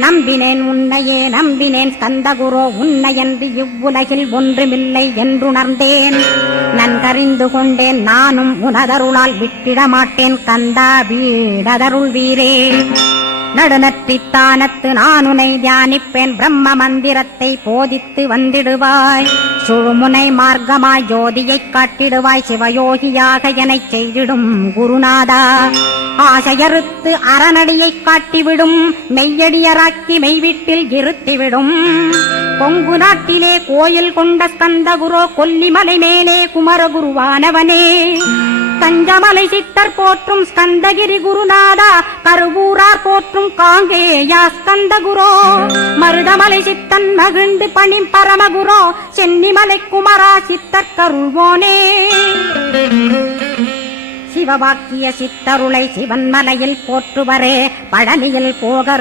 நம்பினேன் உன்னையே நம்பினேன் ஸ்கந்தகுரோ உன்னையன்றி இவ்வுலகில் ஒன்றுமில்லை என்றுணர்ந்தேன். நன்கறிந்து கொண்டேன் நானும் உனதருளால் விட்டிட மாட்டேன் கந்தா வீடதருள் வீரே. நடுநற்றித்தானத்து நானுனை தியானிப்பேன் பிரம்ம மந்திரத்தை போதித்து வந்திடுவாய். சுழுமுனை மார்க்கமாய் ஜோதியைக் காட்டிடுவாய் சிவயோகியாக எனச் செய்திடும் குருநாதா. ஆசையறுத்து அறநடியைக் காட்டிவிடும் மெய்யடியராக்கி மெய்வீட்டில் இருத்திவிடும். கொங்கு நாட்டிலே கோயில் கொண்ட ஸ்கந்தகுரோ கொல்லிமலை மேலே குமரகுருவானவனே. கஞ்சமலை சித்தர் போற்றும் ஸ்கந்தகிரி குருநாதா கருவூரார் போற்றும் காங்கேயா ஸ்கந்தகுரோ. மருதமலை சித்தன் மகிழ்ந்து பணி பரமகுரோ சென்னிமலை குமரா சித்தர் கருள்வோனே. சிவவாக்கிய சித்தருளை சிவன்மலையில் போற்றுவரே பழனியில் போக